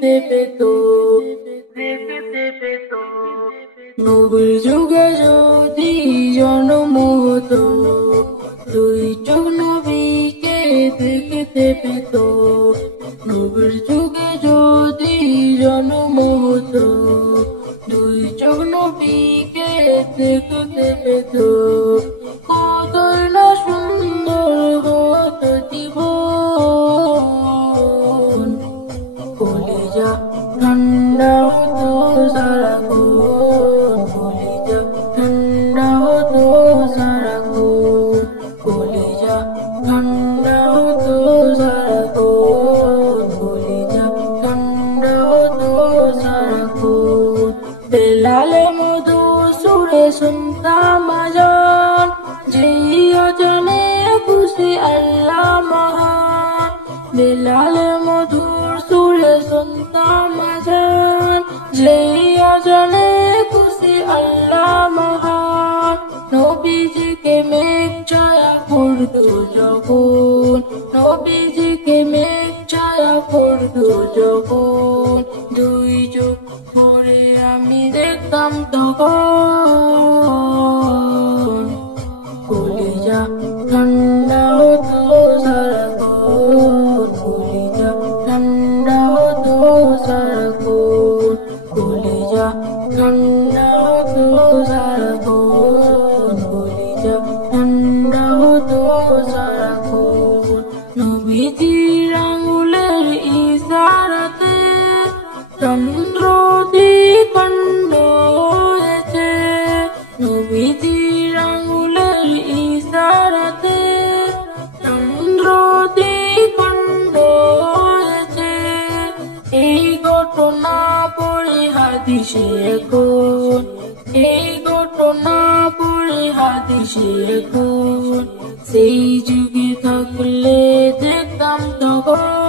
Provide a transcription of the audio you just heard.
দেখতে পেত নবীর যুগে যদি জন্ম হতো দুই চোখ নবীকে দেখতে পেত নবীর যুগে যদি জন্ম হতো দুই চোখ নবীকে দেখতে পেত কতই না সুন্দর হতো জীবন কলিজা ঠান্ডা হতো সারাক্ষণ কলিজা ঠান্ডা হতো সারাক্ষণ কলিজা ঠান্ডা হতো সারাক্ষণ কলিজা ঠান্ডা হতো সারাক্ষণ বেলালে মধু সুরে শুনতাম আজান যেই অজানে খুশি আল্লাহ মহান বেলালে মধুর সুরে শুনতাম আজান যেই অজানে খুশি আল্লাহ মহান নবীজিকে মেঘ ছায়া করতো যখন নবীজিকে মেঘ ছায়া করতো যখন দুই চোখ ভরে আমি দেখতাম তখন কলিজা ঠান্ডা হতো সারাক্ষণ কলিজা ঠান্ডা হতো সারাক্ষণ কলিজা ঠান্ডা হতো সারাক্ষণ কলিজা ঠান্ডা হতো সারাক্ষণ নবীজির আঙুলের ইশারাতে চন্দ্র দ্বিখণ্ড হয়েছে নবীজির আঙুলের ইশারাতে চন্দ্র দ্বিখণ্ড হয়েছে এই ঘটনা পড়ে হাদিসে এখন এই ঘটনা পড়ে হাদিসে এখন সেই যুগে থাকলে দেখতাম তখন